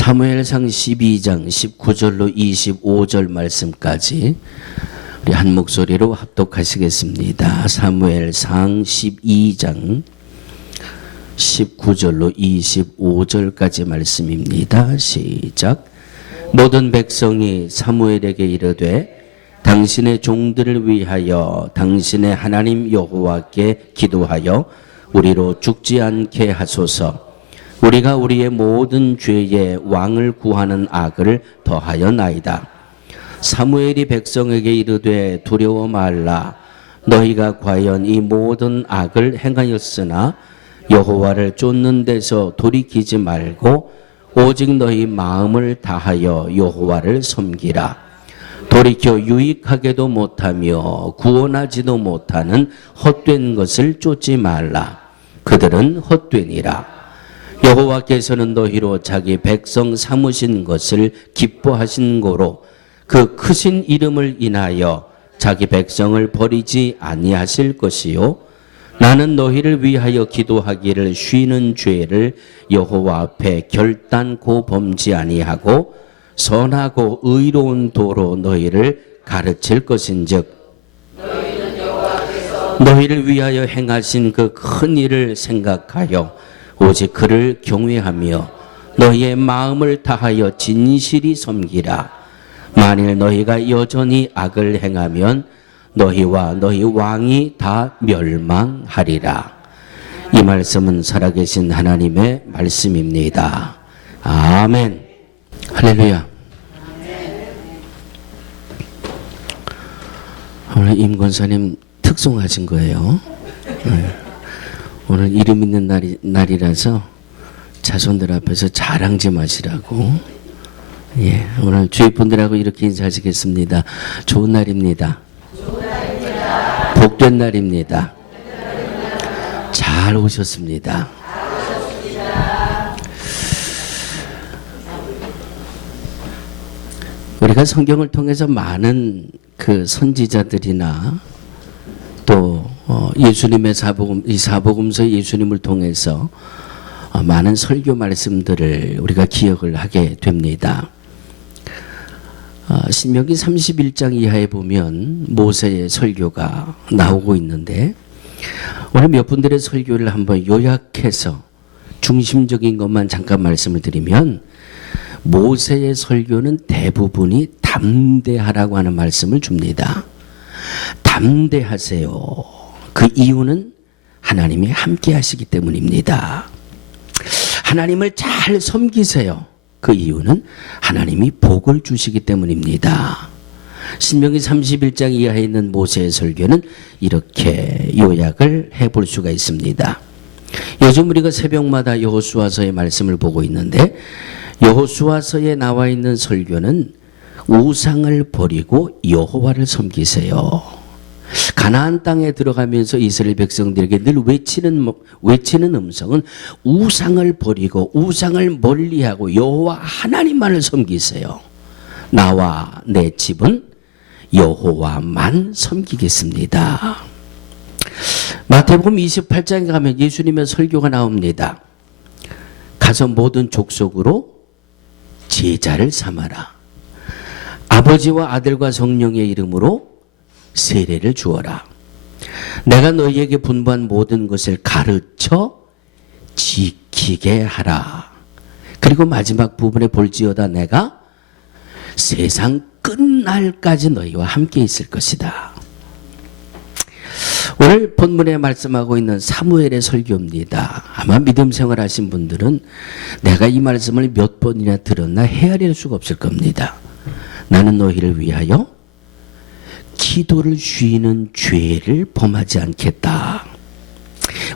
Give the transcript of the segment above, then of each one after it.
사무엘상 12장 19절로 25절 말씀까지 우리 한 목소리로 합독하시겠습니다. 사무엘상 12장 19절로 25절까지 말씀입니다. 시작. 모든 백성이 사무엘에게 이르되 당신의 종들을 위하여 당신의 하나님 여호와께 기도하여 우리로 죽지 않게 하소서. 우리가 우리의 모든 죄에 왕을 구하는 악을 더하였나이다. 사무엘이 백성에게 이르되 두려워 말라. 너희가 과연 이 모든 악을 행하였으나 여호와를 쫓는 데서 돌이키지 말고 오직 너희 마음을 다하여 여호와를 섬기라. 돌이켜 유익하게도 못하며 구원하지도 못하는 헛된 것을 쫓지 말라. 그들은 헛되니라. 여호와께서는 너희로 자기 백성 삼으신 것을 기뻐하신 고로 그 크신 이름을 인하여 자기 백성을 버리지 아니하실 것이요. 나는 너희를 위하여 기도하기를 쉬는 죄를 여호와 앞에 결단코 범지 아니하고 선하고 의로운 도로 너희를 가르칠 것인즉 너희를 위하여 행하신 그 큰 일을 생각하여 오직 그를 경외하며 너희의 마음을 다하여 진실이 섬기라. 만일 너희가 여전히 악을 행하면 너희와 너희 왕이 다 멸망하리라. 이 말씀은 살아계신 하나님의 말씀입니다. 아멘. 할렐루야. 오늘 임 권사님 특송하신 거예요. 오늘 이름 있는 날이라서 자손들 앞에서 자랑 좀 하시라고. 예, 오늘 주위 분들하고 이렇게 인사하시겠습니다. 좋은 날입니다. 복된 날입니다. 잘 오셨습니다. 우리가 성경을 통해서 많은 그 선지자들이나 또 예수님의 사복음서 예수님을 통해서 많은 설교 말씀들을 우리가 기억을 하게 됩니다. 신명기 31장 이하에 보면 모세의 설교가 나오고 있는데 오늘 몇 분들의 설교를 한번 요약해서 중심적인 것만 잠깐 말씀을 드리면 모세의 설교는 대부분이 담대하라고 하는 말씀을 줍니다. 담대하세요. 그 이유는 하나님이 함께 하시기 때문입니다. 하나님을 잘 섬기세요. 그 이유는 하나님이 복을 주시기 때문입니다. 신명기 31장 이하에 있는 모세의 설교는 이렇게 요약을 해볼 수가 있습니다. 요즘 우리가 새벽마다 여호수아서의 말씀을 보고 있는데 여호수아서에 나와 있는 설교는 우상을 버리고 여호와를 섬기세요. 가나안 땅에 들어가면서 이스라엘 백성들에게 늘 외치는 음성은 우상을 버리고 우상을 멀리하고 여호와 하나님만을 섬기세요. 나와 내 집은 여호와만 섬기겠습니다. 마태복음 28장에 가면 예수님의 설교가 나옵니다. 가서 모든 족속으로 제자를 삼아라. 아버지와 아들과 성령의 이름으로 세례를 주어라. 내가 너희에게 분부한 모든 것을 가르쳐 지키게 하라. 그리고 마지막 부분에 볼지어다 내가 세상 끝날까지 너희와 함께 있을 것이다. 오늘 본문에 말씀하고 있는 사무엘의 설교입니다. 아마 믿음 생활하신 분들은 내가 이 말씀을 몇 번이나 들었나 헤아릴 수가 없을 겁니다. 나는 너희를 위하여 기도를 쉬는 죄를 범하지 않겠다.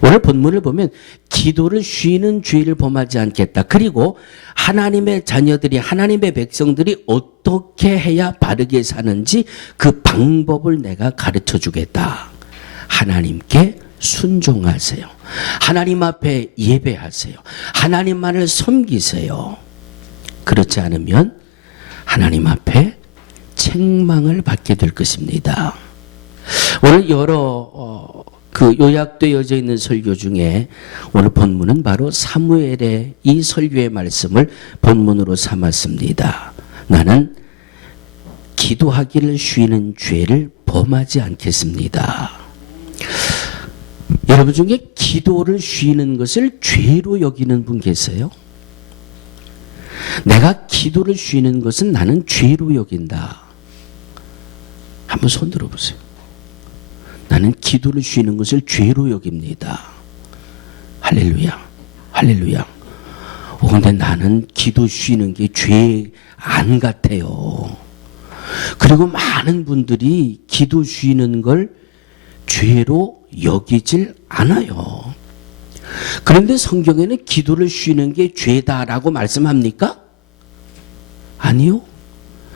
오늘 본문을 보면 기도를 쉬는 죄를 범하지 않겠다. 그리고 하나님의 자녀들이 하나님의 백성들이 어떻게 해야 바르게 사는지 그 방법을 내가 가르쳐 주겠다. 하나님께 순종하세요. 하나님 앞에 예배하세요. 하나님만을 섬기세요. 그렇지 않으면 하나님 앞에 책망을 받게 될 것입니다. 오늘 여러 그 요약되어져 있는 설교 중에 오늘 본문은 바로 사무엘의 이 설교의 말씀을 본문으로 삼았습니다. 나는 기도하기를 쉬는 죄를 범하지 않겠습니다. 여러분 중에 기도를 쉬는 것을 죄로 여기는 분 계세요? 내가 기도를 쉬는 것은 나는 죄로 여긴다. 한번 손 들어보세요. 나는 기도를 쉬는 것을 죄로 여깁니다. 할렐루야. 할렐루야. 근데 나는 기도 쉬는 게 죄 안 같아요. 그리고 많은 분들이 기도 쉬는 걸 죄로 여기질 않아요. 그런데 성경에는 기도를 쉬는 게 죄다라고 말씀합니까? 아니요.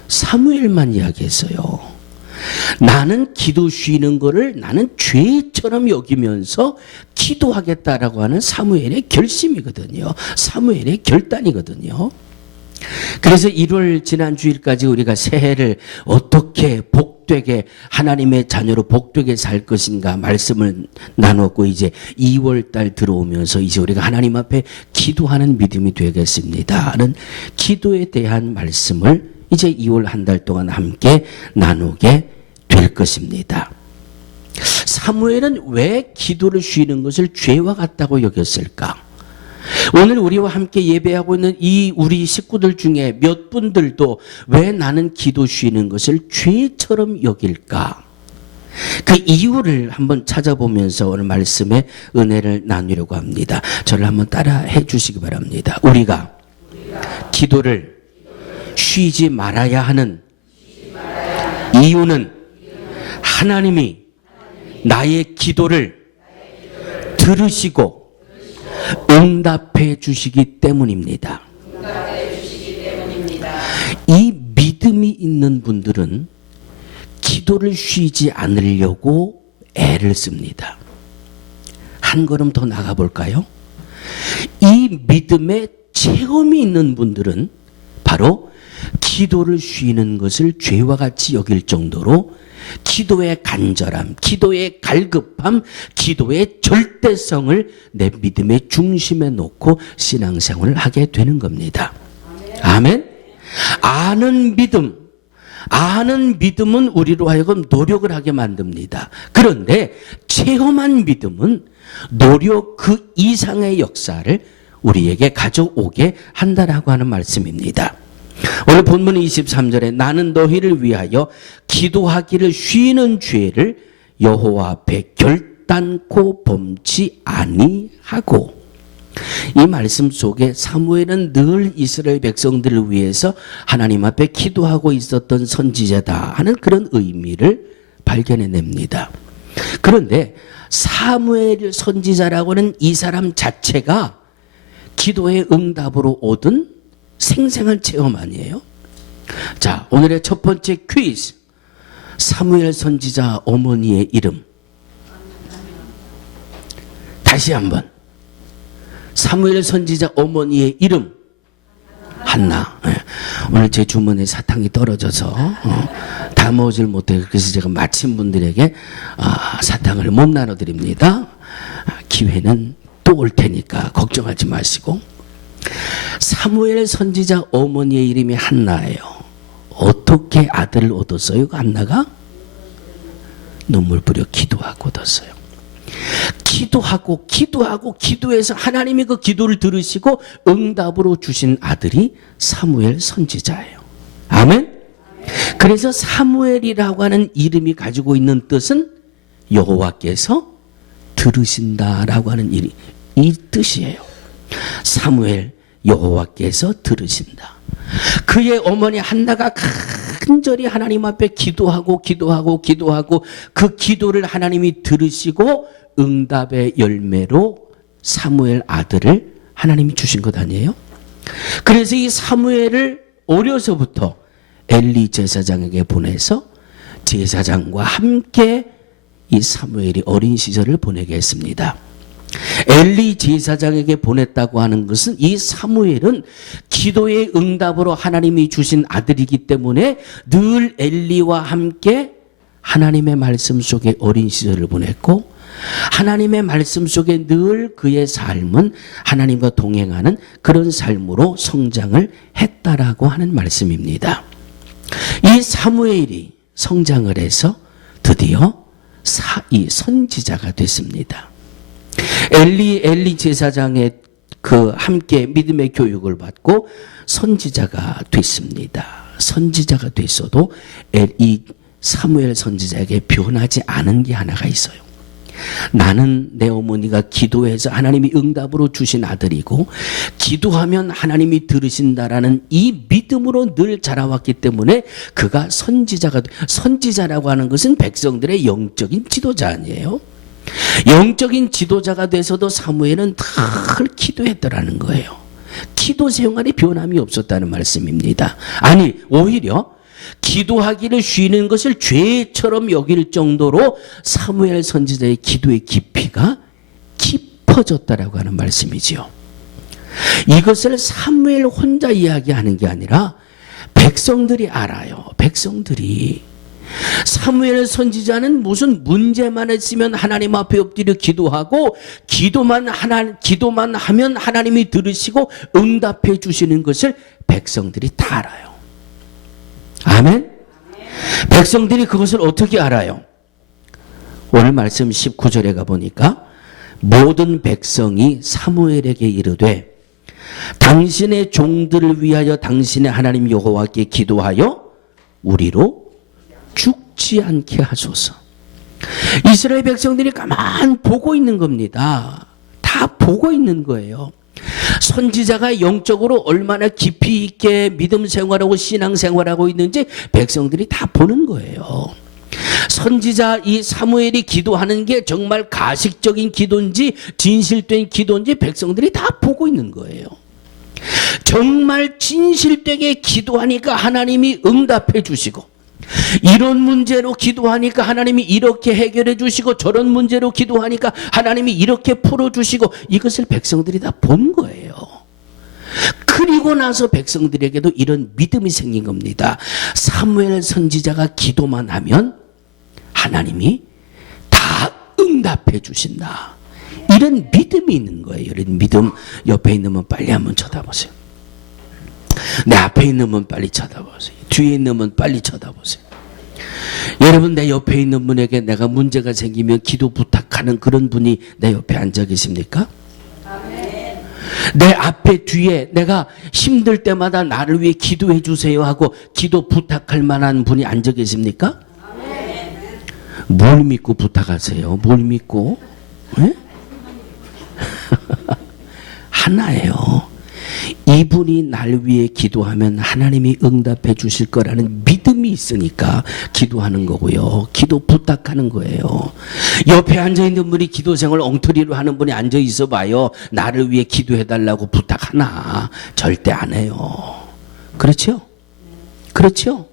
사무엘만 이야기했어요. 나는 기도 쉬는 거를 나는 죄처럼 여기면서 기도하겠다라고 하는 사무엘의 결심이거든요. 사무엘의 결단이거든요. 그래서 1월 지난 주일까지 우리가 새해를 어떻게 복되게 하나님의 자녀로 복되게 살 것인가 말씀을 나눴고, 이제 2월 달 들어오면서 이제 우리가 하나님 앞에 기도하는 믿음이 되겠습니다 하는 기도에 대한 말씀을 이제 2월 한 달 동안 함께 나누게 될 것입니다. 사무엘은 왜 기도를 쉬는 것을 죄와 같다고 여겼을까? 오늘 우리와 함께 예배하고 있는 이 우리 식구들 중에 몇 분들도 왜 나는 기도 쉬는 것을 죄처럼 여길까? 그 이유를 한번 찾아보면서 오늘 말씀의 은혜를 나누려고 합니다. 저를 한번 따라해 주시기 바랍니다. 우리가 기도를 쉬지 말아야 하는 이유는 하나님이 나의 기도를 들으시고 응답해 주시기 때문입니다. 이 믿음이 있는 분들은 기도를 쉬지 않으려고 애를 씁니다. 한 걸음 더 나가 볼까요? 이 믿음의 체험이 있는 분들은 바로 기도를 쉬는 것을 죄와 같이 여길 정도로 기도의 간절함, 기도의 갈급함, 기도의 절대성을 내 믿음의 중심에 놓고 신앙생활을 하게 되는 겁니다. 아멘. 아는 믿음은 우리로 하여금 노력을 하게 만듭니다. 그런데 체험한 믿음은 노력 그 이상의 역사를 우리에게 가져오게 한다라고 하는 말씀입니다. 오늘 본문 23절에 나는 너희를 위하여 기도하기를 쉬는 죄를 여호와 앞에 결단코 범치 아니하고, 이 말씀 속에 사무엘은 늘 이스라엘 백성들을 위해서 하나님 앞에 기도하고 있었던 선지자다 하는 그런 의미를 발견해냅니다. 그런데 사무엘 선지자라고 하는 이 사람 자체가 기도의 응답으로 얻은 생생한 체험 아니에요? 자, 오늘의 첫 번째 퀴즈. 사무엘 선지자 어머니의 이름. 다시 한번. 사무엘 선지자 어머니의 이름. 한나. 오늘 제 주머니에 사탕이 떨어져서 다 먹질 못해요. 그래서 제가 마친 분들에게 사탕을 못 나눠드립니다. 기회는 또 올 테니까 걱정하지 마시고. 사무엘 선지자 어머니의 이름이 한나예요. 어떻게 아들을 얻었어요? 한나가? 눈물 뿌려 기도하고 얻었어요. 기도해서 하나님이 그 기도를 들으시고 응답으로 주신 아들이 사무엘 선지자예요. 아멘? 그래서 사무엘이라고 하는 이름이 가지고 있는 뜻은 여호와께서 들으신다라고 하는 이 뜻이에요. 사무엘, 여호와께서 들으신다. 그의 어머니 한나가 간절히 하나님 앞에 기도하고 그 기도를 하나님이 들으시고 응답의 열매로 사무엘 아들을 하나님이 주신 것 아니에요? 그래서 이 사무엘을 어려서부터 엘리 제사장에게 보내서 제사장과 함께 이 사무엘이 어린 시절을 보내게 했습니다. 엘리 제사장에게 보냈다고 하는 것은 이 사무엘은 기도의 응답으로 하나님이 주신 아들이기 때문에 늘 엘리와 함께 하나님의 말씀 속에 어린 시절을 보냈고, 하나님의 말씀 속에 늘 그의 삶은 하나님과 동행하는 그런 삶으로 성장을 했다라고 하는 말씀입니다. 이 사무엘이 성장을 해서 드디어 이 선지자가 됐습니다. 엘리 제사장의 그 함께 믿음의 교육을 받고 선지자가 됐습니다. 선지자가 됐어도 이 사무엘 선지자에게 변하지 않은 게 하나가 있어요. 나는 내 어머니가 기도해서 하나님이 응답으로 주신 아들이고 기도하면 하나님이 들으신다라는 이 믿음으로 늘 자라왔기 때문에 그가 선지자라고 하는 것은 백성들의 영적인 지도자 아니에요. 영적인 지도자가 돼서도 사무엘은 늘 기도했더라는 거예요. 기도 생활이 변함이 없었다는 말씀입니다. 아니 오히려 기도하기를 쉬는 것을 죄처럼 여길 정도로 사무엘 선지자의 기도의 깊이가 깊어졌다라고 하는 말씀이지요. 이것을 사무엘 혼자 이야기하는 게 아니라 백성들이 알아요. 백성들이. 사무엘 선지자는 무슨 문제만 있으면 하나님 앞에 엎드려 기도하고 기도만 하면 하나님이 들으시고 응답해 주시는 것을 백성들이 다 알아요. 아멘? 백성들이 그것을 어떻게 알아요? 오늘 말씀 19절에 가보니까 모든 백성이 사무엘에게 이르되 당신의 종들을 위하여 당신의 하나님 여호와께 기도하여 우리로 죽지 않게 하소서. 이스라엘 백성들이 가만 보고 있는 겁니다. 다 보고 있는 거예요. 선지자가 영적으로 얼마나 깊이 있게 믿음 생활하고 신앙 생활하고 있는지 백성들이 다 보는 거예요. 선지자 이 사무엘이 기도하는 게 정말 가식적인 기도인지 진실된 기도인지 백성들이 다 보고 있는 거예요. 정말 진실되게 기도하니까 하나님이 응답해 주시고 이런 문제로 기도하니까 하나님이 이렇게 해결해 주시고 저런 문제로 기도하니까 하나님이 이렇게 풀어주시고 이것을 백성들이 다 본 거예요. 그리고 나서 백성들에게도 이런 믿음이 생긴 겁니다. 사무엘 선지자가 기도만 하면 하나님이 다 응답해 주신다. 이런 믿음이 있는 거예요. 이런 믿음. 옆에 있는 분 빨리 한번 쳐다보세요. 내 앞에 있는 분 빨리 쳐다보세요. 뒤에 있는 분 빨리 쳐다보세요. 여러분, 내 옆에 있는 분에게 내가 문제가 생기면 기도 부탁하는 그런 분이 내 옆에 앉아 계십니까? 아멘. 내 앞에 뒤에 내가 힘들 때마다 나를 위해 기도해 주세요 하고 기도 부탁할 만한 분이 앉아 계십니까? 아멘. 뭘 믿고 부탁하세요? 뭘 믿고? 네? 하나예요. 이분이 날 위해 기도하면 하나님이 응답해 주실 거라는 믿음이 있으니까 기도하는 거고요. 기도 부탁하는 거예요. 옆에 앉아있는 분이 기도 생활 엉터리로 하는 분이 앉아 있어 봐요. 나를 위해 기도해 달라고 부탁하나? 절대 안 해요. 그렇죠? 그렇죠?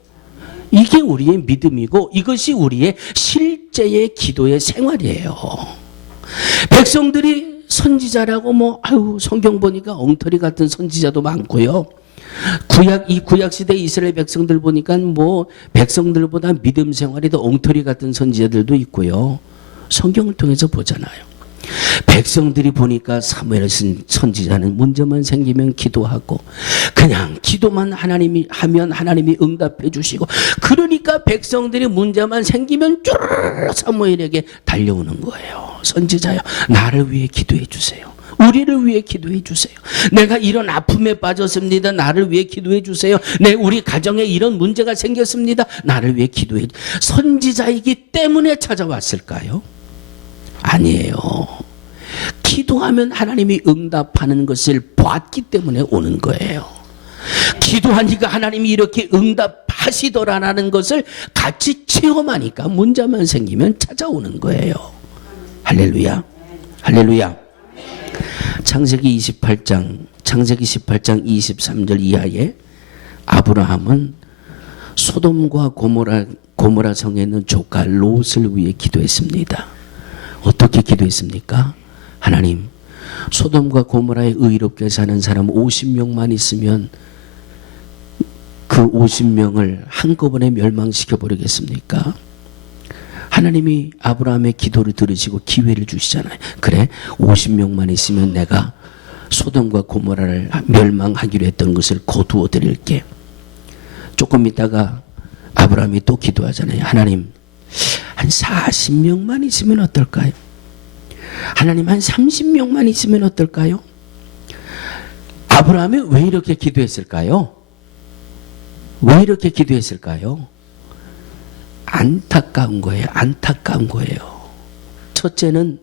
이게 우리의 믿음이고 이것이 우리의 실제의 기도의 생활이에요. 백성들이 선지자라고 성경 보니까 엉터리 같은 선지자도 많고요. 구약 시대 이스라엘 백성들 보니까 백성들보다 믿음 생활이 더 엉터리 같은 선지자들도 있고요. 성경을 통해서 보잖아요. 백성들이 보니까 사무엘 선지자는 문제만 생기면 기도하고 그냥 기도만 하나님이 하면 하나님이 응답해 주시고 그러니까 백성들이 문제만 생기면 쭈르르 사무엘에게 달려오는 거예요. 선지자요, 나를 위해 기도해 주세요. 우리를 위해 기도해 주세요. 내가 이런 아픔에 빠졌습니다. 나를 위해 기도해 주세요. 우리 가정에 이런 문제가 생겼습니다. 나를 위해 기도해 주세요. 선지자이기 때문에 찾아왔을까요? 아니에요. 기도하면 하나님이 응답하는 것을 봤기 때문에 오는 거예요. 기도하니까 하나님이 이렇게 응답하시더라라는 것을 같이 체험하니까 문제만 생기면 찾아오는 거예요. 할렐루야. 할렐루야. 창세기 18장 23절 이하에 아브라함은 소돔과 고모라 성에 있는 조카 롯을 위해 기도했습니다. 어떻게 기도했습니까? 하나님, 소돔과 고모라에 의롭게 사는 사람 50명만 있으면 그 50명을 한꺼번에 멸망시켜 버리겠습니까? 하나님이 아브라함의 기도를 들으시고 기회를 주시잖아요. 그래, 50명만 있으면 내가 소돔과 고모라를 멸망하기로 했던 것을 거두어 드릴게. 조금 있다가 아브라함이 또 기도하잖아요. 하나님, 한 40명만 있으면 어떨까요? 하나님, 한 30명만 있으면 어떨까요? 아브라함이 왜 이렇게 기도했을까요? 왜 이렇게 기도했을까요? 안타까운 거예요. 안타까운 거예요. 첫째는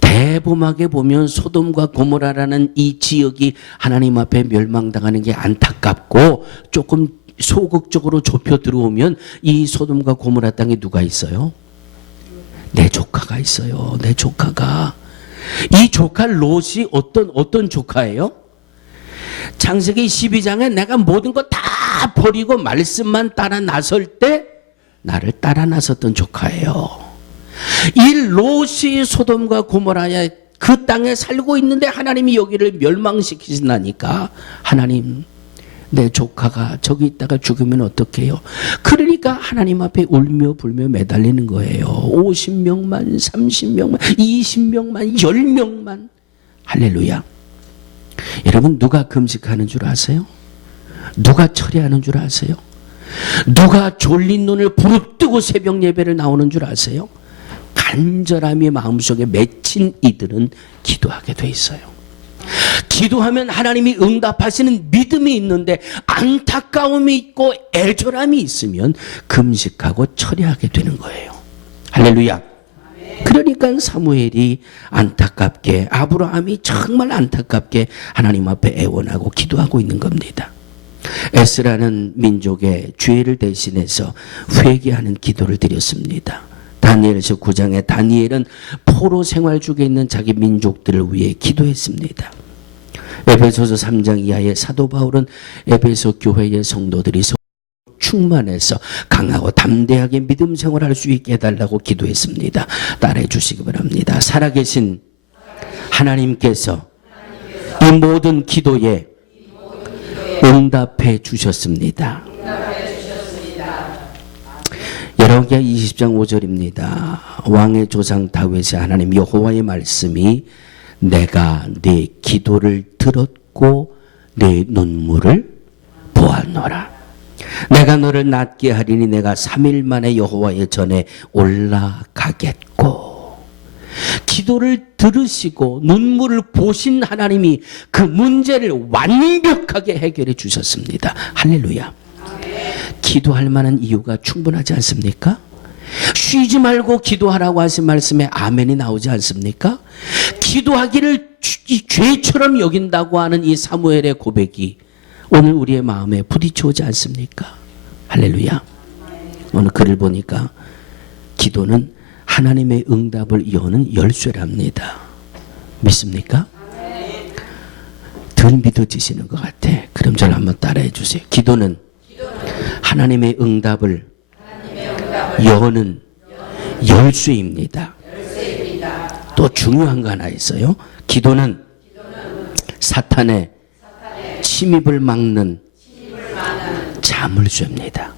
대범하게 보면 소돔과 고모라라는 이 지역이 하나님 앞에 멸망당하는 게 안타깝고, 조금 소극적으로 좁혀 들어오면 이 소돔과 고모라 땅에 누가 있어요? 내 조카가 있어요. 내 조카가. 이 조카 롯이 어떤 조카예요? 창세기 12장에 내가 모든 거 다 버리고 말씀만 따라 나설 때 나를 따라 나섰던 조카예요. 이 롯이 소돔과 고모라의 그 땅에 살고 있는데 하나님이 여기를 멸망시키신다니까. 하나님, 내 조카가 저기 있다가 죽으면 어떡해요? 그러니까 하나님 앞에 울며 불며 매달리는 거예요. 50명만, 30명만, 20명만, 10명만. 할렐루야. 여러분, 누가 금식하는 줄 아세요? 누가 철회하는 줄 아세요? 누가 졸린 눈을 부릅뜨고 새벽 예배를 나오는 줄 아세요? 간절함이 마음속에 맺힌 이들은 기도하게 돼 있어요. 기도하면 하나님이 응답하시는 믿음이 있는데 안타까움이 있고 애절함이 있으면 금식하고 철회하게 되는 거예요. 할렐루야. 그러니까 사무엘이 안타깝게, 아브라함이 정말 안타깝게 하나님 앞에 애원하고 기도하고 있는 겁니다. 에스라는 민족의 죄를 대신해서 회개하는 기도를 드렸습니다. 다니엘서 9장에 다니엘은 포로 생활 중에 있는 자기 민족들을 위해 기도했습니다. 에베소서 3장 이하의 사도 바울은 에베소 교회의 성도들이 충만해서 강하고 담대하게 믿음 생활할 수 있게 해달라고 기도했습니다. 따라해 주시기 바랍니다. 살아계신 하나님께서 이 모든 기도에 응답해 주셨습니다. 열왕기하 20장 5절입니다. 왕의 조상 다윗의 하나님 여호와의 말씀이 내가 네 기도를 들었고 네 눈물을 보았노라. 내가 너를 낫게 하리니 내가 3일 만에 여호와의 전에 올라가겠고. 기도를 들으시고 눈물을 보신 하나님이 그 문제를 완벽하게 해결해 주셨습니다. 할렐루야. 기도할 만한 이유가 충분하지 않습니까? 쉬지 말고 기도하라고 하신 말씀에 아멘이 나오지 않습니까? 기도하기를 죄처럼 여긴다고 하는 이 사무엘의 고백이 오늘 우리의 마음에 부딪혀오지 않습니까? 할렐루야. 오늘 글을 보니까 기도는 하나님의 응답을 여는 열쇠랍니다. 믿습니까? 덜 믿어지시는 것 같아. 그럼 저를 한번 따라해 주세요. 기도는 하나님의 응답을 여는 열쇠입니다. 또 중요한 거 하나 있어요. 기도는 사탄의 침입을 막는 자물쇠입니다.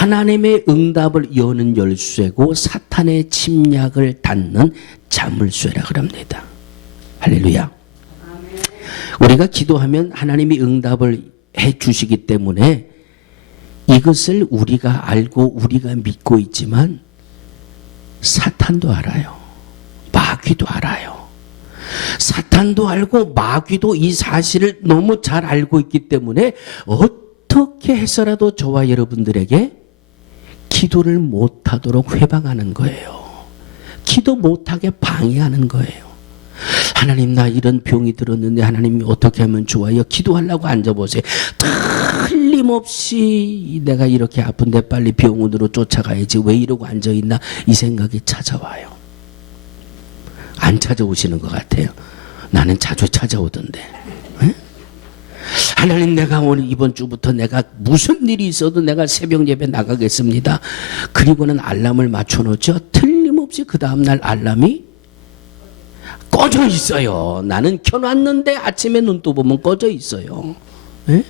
하나님의 응답을 여는 열쇠고 사탄의 침략을 닫는 자물쇠라 그럽니다. 할렐루야. 우리가 기도하면 하나님이 응답을 해 주시기 때문에 이것을 우리가 알고 우리가 믿고 있지만 사탄도 알아요. 마귀도 알아요. 사탄도 알고 마귀도 이 사실을 너무 잘 알고 있기 때문에 어떻게 해서라도 저와 여러분들에게 기도를 못하도록 회방하는 거예요. 기도 못하게 방해하는 거예요. 하나님, 나 이런 병이 들었는데 하나님이 어떻게 하면 좋아요? 기도하려고 앉아보세요. 틀림없이 내가 이렇게 아픈데 빨리 병원으로 쫓아가야지 왜 이러고 앉아있나 이 생각이 찾아와요. 안 찾아오시는 것 같아요. 나는 자주 찾아오던데. 에? 하나님, 내가 오늘 이번 주부터 내가 무슨 일이 있어도 내가 새벽 예배 나가겠습니다. 그리고는 알람을 맞춰놓죠. 틀림없이 그 다음날 알람이 꺼져 있어요. 나는 켜놨는데 아침에 눈 떠보면 꺼져 있어요. 에?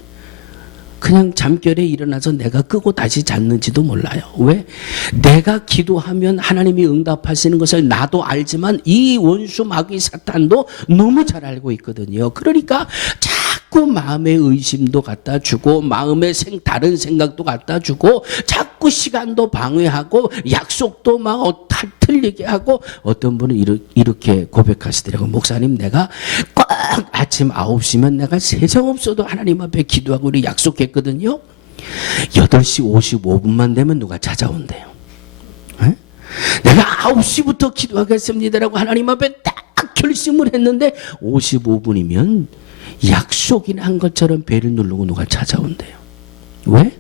그냥 잠결에 일어나서 내가 끄고 다시 잤는지도 몰라요. 왜? 내가 기도하면 하나님이 응답하시는 것을 나도 알지만 이 원수 마귀 사탄도 너무 잘 알고 있거든요. 그러니까 자꾸 마음의 의심도 갖다 주고 마음의 다른 생각도 갖다 주고 자꾸 시간도 방해하고 약속도 막 틀리게 하고 어떤 분은 이렇게 고백하시더라고요. 목사님, 내가 꼭 아침 9시면 내가 세상 없어도 하나님 앞에 기도하고 우리 약속했거든요. 8시 55분만 되면 누가 찾아온대요. 에? 내가 9시부터 기도하겠습니다라고 하나님 앞에 딱 결심을 했는데 55분이면 약속이나 한 것처럼 배를 누르고 누가 찾아온대요. 왜?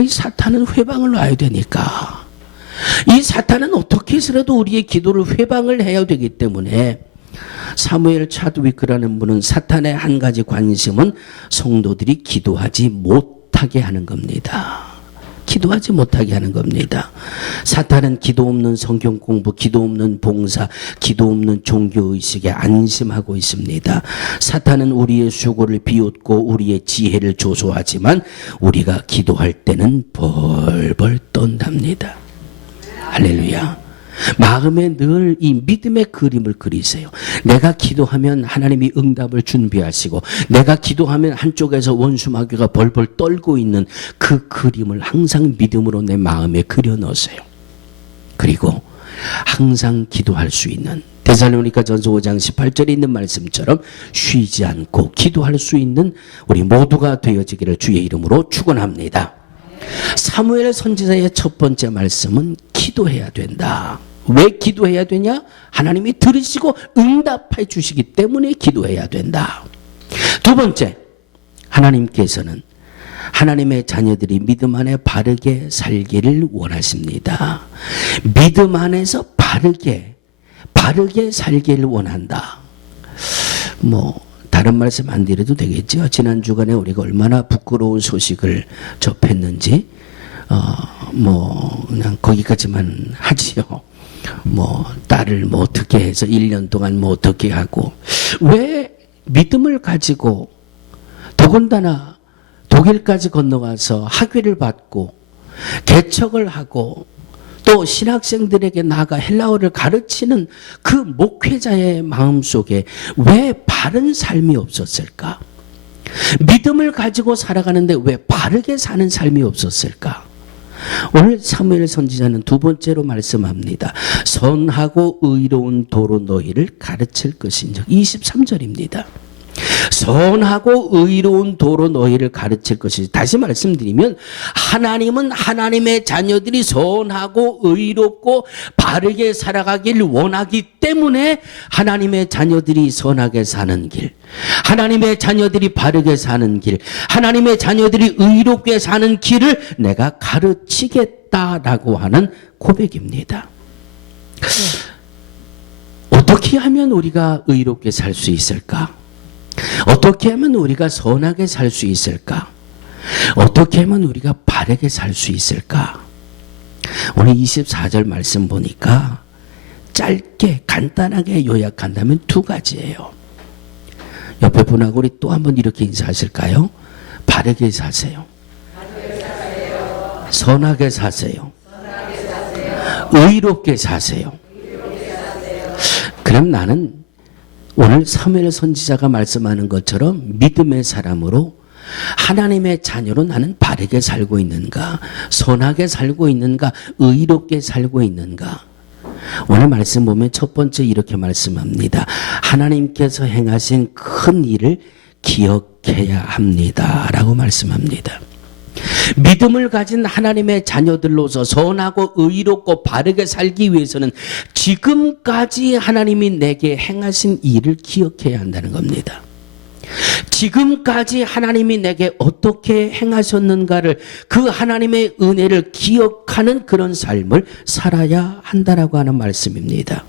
이 사탄은 회방을 놔야 되니까. 이 사탄은 어떻게 해서라도 우리의 기도를 회방을 해야 되기 때문에 사무엘 차드위크라는 분은 사탄의 한 가지 관심은 성도들이 기도하지 못하게 하는 겁니다. 기도하지 못하게 하는 겁니다. 사탄은 기도 없는 성경 공부, 기도 없는 봉사, 기도 없는 종교의식에 안심하고 있습니다. 사탄은 우리의 수고를 비웃고 우리의 지혜를 조소하지만 우리가 기도할 때는 벌벌 떤답니다. 할렐루야. 마음에 늘 이 믿음의 그림을 그리세요. 내가 기도하면 하나님이 응답을 준비하시고 내가 기도하면 한쪽에서 원수 마귀가 벌벌 떨고 있는 그 그림을 항상 믿음으로 내 마음에 그려 넣으세요. 그리고 항상 기도할 수 있는 데살로니가전서 5장 18절에 있는 말씀처럼 쉬지 않고 기도할 수 있는 우리 모두가 되어지기를 주의 이름으로 축원합니다. 사무엘 선지자의 첫 번째 말씀은 기도해야 된다. 왜 기도해야 되냐? 하나님이 들으시고 응답해 주시기 때문에 기도해야 된다. 두 번째, 하나님께서는 하나님의 자녀들이 믿음 안에 바르게 살기를 원하십니다. 믿음 안에서 바르게 살기를 원한다. 다른 말씀 안 드려도 되겠죠. 지난 주간에 우리가 얼마나 부끄러운 소식을 접했는지 그냥 거기까지만 하지요. 딸을 어떻게 해서 1년 동안 어떻게 하고 왜 믿음을 가지고 더군다나 독일까지 건너가서 학위를 받고 개척을 하고 또 신학생들에게 나아가 헬라어를 가르치는 그 목회자의 마음속에 왜 바른 삶이 없었을까? 믿음을 가지고 살아가는데 왜 바르게 사는 삶이 없었을까? 오늘 사무엘 선지자는 두 번째로 말씀합니다. 선하고 의로운 도로 너희를 가르칠 것인즉 23절입니다. 선하고 의로운 도로 너희를 가르칠 것이지. 다시 말씀드리면 하나님은 하나님의 자녀들이 선하고 의롭고 바르게 살아가길 원하기 때문에 하나님의 자녀들이 선하게 사는 길, 하나님의 자녀들이 바르게 사는 길, 하나님의 자녀들이 의롭게 사는 길을 내가 가르치겠다라고 하는 고백입니다. 어떻게 하면 우리가 의롭게 살 수 있을까? 어떻게 하면 우리가 선하게 살 수 있을까? 어떻게 하면 우리가 바르게 살 수 있을까? 오늘 24절 말씀 보니까 짧게 간단하게 요약한다면 두 가지예요. 옆에 분하고 우리 또 한번 이렇게 인사하실까요? 바르게 사세요. 선하게 사세요. 의롭게 사세요. 그럼 나는 오늘 사무엘 선지자가 말씀하는 것처럼 믿음의 사람으로 하나님의 자녀로 나는 바르게 살고 있는가, 선하게 살고 있는가, 의롭게 살고 있는가. 오늘 말씀 보면 첫 번째 이렇게 말씀합니다. 하나님께서 행하신 큰 일을 기억해야 합니다 라고 말씀합니다. 믿음을 가진 하나님의 자녀들로서 선하고 의롭고 바르게 살기 위해서는 지금까지 하나님이 내게 행하신 일을 기억해야 한다는 겁니다. 지금까지 하나님이 내게 어떻게 행하셨는가를, 그 하나님의 은혜를 기억하는 그런 삶을 살아야 한다라고 하는 말씀입니다.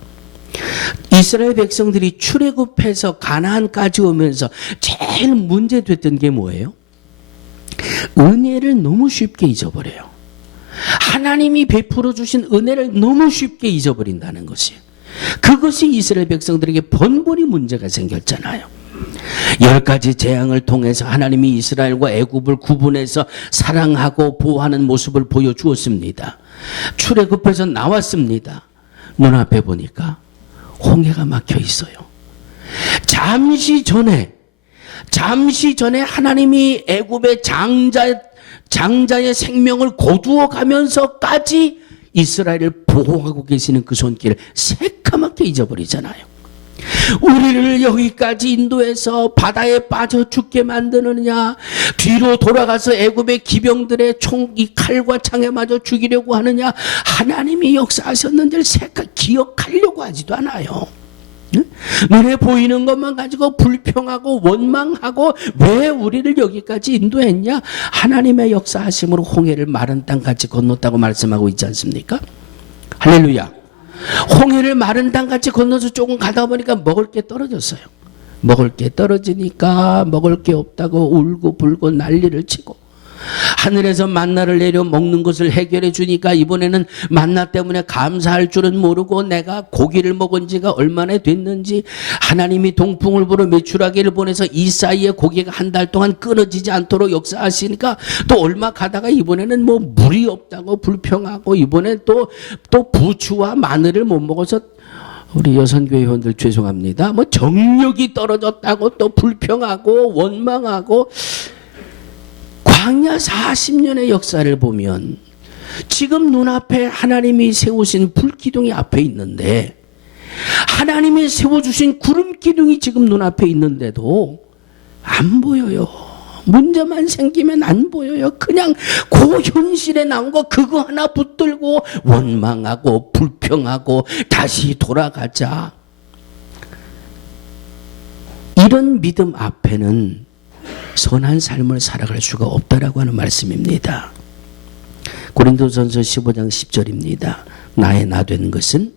이스라엘 백성들이 출애굽해서 가나안까지 오면서 제일 문제됐던 게 뭐예요? 은혜를 너무 쉽게 잊어버려요. 하나님이 베풀어 주신 은혜를 너무 쉽게 잊어버린다는 것이, 그것이 이스라엘 백성들에게 번번이 문제가 생겼잖아요. 10가지 재앙을 통해서 하나님이 이스라엘과 애굽을 구분해서 사랑하고 보호하는 모습을 보여주었습니다. 출애굽해서 나왔습니다. 눈앞에 보니까 홍해가 막혀 있어요. 잠시 전에 하나님이 애굽의 장자의 생명을 거두어 가면서까지 이스라엘을 보호하고 계시는 그 손길을 새까맣게 잊어버리잖아요. 우리를 여기까지 인도해서 바다에 빠져 죽게 만드느냐, 뒤로 돌아가서 애굽의 기병들의 이 칼과 창에 맞아 죽이려고 하느냐, 하나님이 역사하셨는지를 기억하려고 하지도 않아요. 눈에 보이는 것만 가지고 불평하고 원망하고 왜 우리를 여기까지 인도했냐? 하나님의 역사하심으로 홍해를 마른 땅같이 건넜다고 말씀하고 있지 않습니까? 할렐루야. 홍해를 마른 땅같이 건너서 조금 가다 보니까 먹을 게 떨어졌어요. 먹을 게 떨어지니까 먹을 게 없다고 울고 불고 난리를 치고, 하늘에서 만나를 내려 먹는 것을 해결해 주니까 이번에는 만나 때문에 감사할 줄은 모르고 내가 고기를 먹은 지가 얼마나 됐는지 하나님이 동풍을 불어 메추라기를 보내서 이 사이에 고기가 한 달 동안 끊어지지 않도록 역사하시니까 또 얼마 가다가 이번에는 뭐 물이 없다고 불평하고, 이번에 또 부추와 마늘을 못 먹어서 우리 여선교회 회원들 죄송합니다. 뭐 정력이 떨어졌다고 또 불평하고 원망하고. 광야 40년의 역사를 보면 지금 눈앞에 하나님이 세우신 불기둥이 앞에 있는데, 하나님이 세워주신 구름기둥이 지금 눈앞에 있는데도 안 보여요. 문제만 생기면 안 보여요. 그냥 그 현실에 나온 거 그거 하나 붙들고 원망하고 불평하고 다시 돌아가자. 이런 믿음 앞에는 선한 삶을 살아갈 수가 없다라고 하는 말씀입니다. 고린도전서 15장 10절입니다. 나의 나 된 것은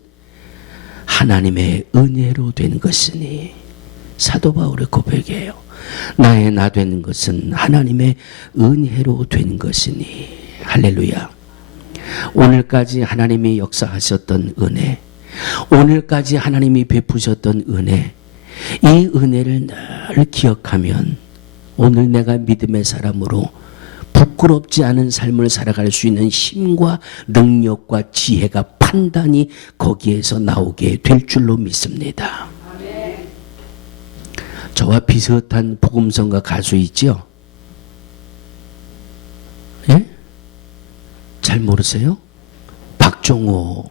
하나님의 은혜로 된 것이니. 사도 바울의 고백이에요. 나의 나 된 것은 하나님의 은혜로 된 것이니. 할렐루야. 오늘까지 하나님이 역사하셨던 은혜, 오늘까지 하나님이 베푸셨던 은혜, 이 은혜를 늘 기억하면 오늘 내가 믿음의 사람으로 부끄럽지 않은 삶을 살아갈 수 있는 힘과 능력과 지혜가 판단이 거기에서 나오게 될 줄로 믿습니다. 저와 비슷한 복음성가 가수 있죠? 예? 잘 모르세요? 박종호.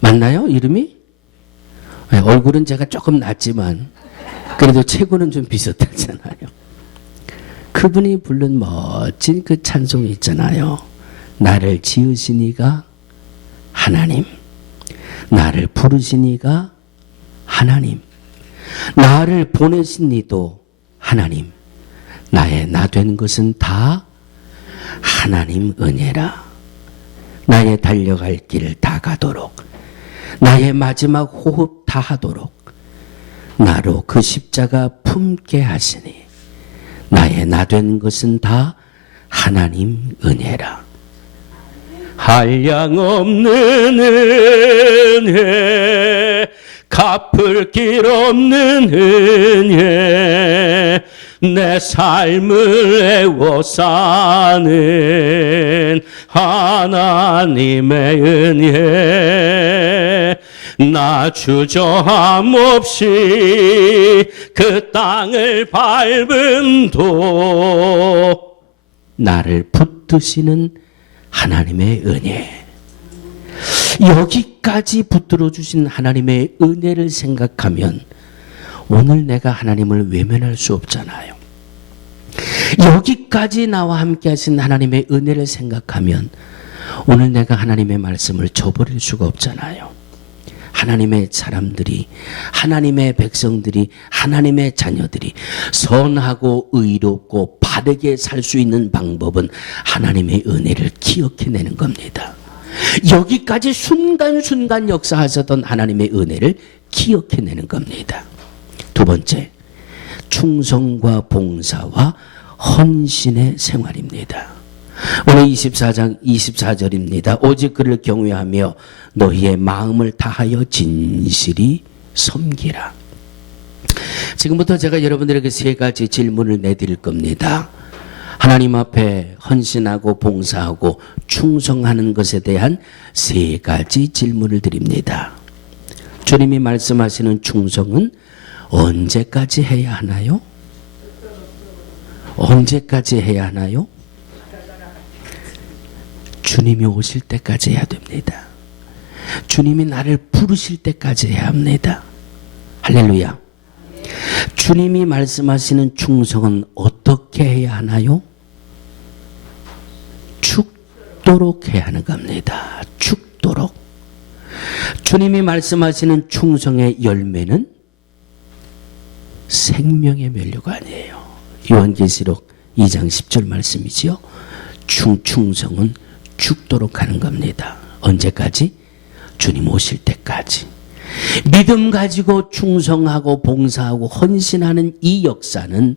맞나요? 이름이? 네, 얼굴은 제가 조금 낫지만 그래도 체구는 좀 비슷하잖아요. 그분이 부른 멋진 그 찬송이 있잖아요. 나를 지으시니가 하나님, 나를 부르시니가 하나님, 나를 보내시니도 하나님, 나의 나 된 것은 다 하나님 은혜라. 나의 달려갈 길 다 가도록, 나의 마지막 호흡 다 하도록 나로 그 십자가 품게 하시니 나의 나 된 것은 다 하나님 은혜라. 한량 없는 은혜, 갚을 길 없는 은혜, 내 삶을 애워 사는 하나님의 은혜, 나 주저함 없이 그 땅을 밟음도 나를 붙드시는 하나님의 은혜, 여기까지 붙들어 주신 하나님의 은혜를 생각하면 오늘 내가 하나님을 외면할 수 없잖아요. 여기까지 나와 함께 하신 하나님의 은혜를 생각하면 오늘 내가 하나님의 말씀을 저버릴 수가 없잖아요. 하나님의 사람들이, 하나님의 백성들이, 하나님의 자녀들이 선하고 의롭고 바르게 살 수 있는 방법은 하나님의 은혜를 기억해내는 겁니다. 여기까지 순간순간 역사하셨던 하나님의 은혜를 기억해내는 겁니다. 두 번째, 충성과 봉사와 헌신의 생활입니다. 오늘 24장 24절입니다. 오직 그를 경외하며 너희의 마음을 다하여 진실이 섬기라. 지금부터 제가 여러분들에게 세 가지 질문을 내드릴 겁니다. 하나님 앞에 헌신하고 봉사하고 충성하는 것에 대한 세 가지 질문을 드립니다. 주님이 말씀하시는 충성은 언제까지 해야 하나요? 언제까지 해야 하나요? 주님이 오실 때까지 해야 됩니다. 주님이 나를 부르실 때까지 해야 합니다. 할렐루야. 주님이 말씀하시는 충성은 어떻게 해야 하나요? 죽도록 해야 하는 겁니다. 죽도록. 주님이 말씀하시는 충성의 열매는 생명의 면류관이에요. 요한계시록 2장 10절 말씀이지요. 충성은 죽도록 하는 겁니다. 언제까지? 주님 오실 때까지. 믿음 가지고 충성하고 봉사하고 헌신하는 이 역사는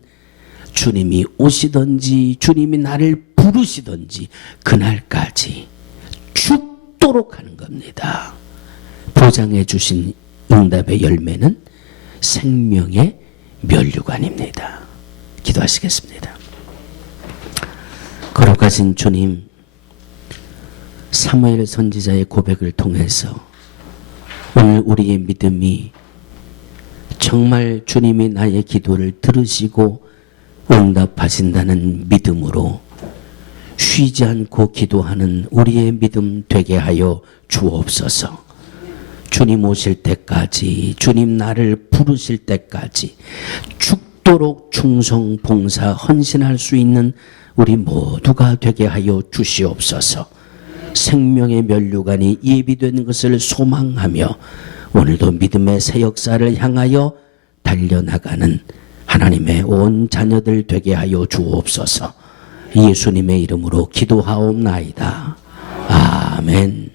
주님이 오시든지 주님이 나를 부르시든지 그날까지 죽도록 하는 겁니다. 보장해 주신 응답의 열매는 생명의 면류관입니다. 기도하시겠습니다. 거룩하신 주님, 사무엘 선지자의 고백을 통해서 오늘 우리의 믿음이 정말 주님이 나의 기도를 들으시고 응답하신다는 믿음으로 쉬지 않고 기도하는 우리의 믿음 되게 하여 주옵소서. 주님 오실 때까지, 주님 나를 부르실 때까지 죽도록 충성, 봉사, 헌신할 수 있는 우리 모두가 되게 하여 주시옵소서. 생명의 면류관이 예비된 것을 소망하며 오늘도 믿음의 새 역사를 향하여 달려나가는 하나님의 온 자녀들 되게 하여 주옵소서. 예수님의 이름으로 기도하옵나이다. 아멘.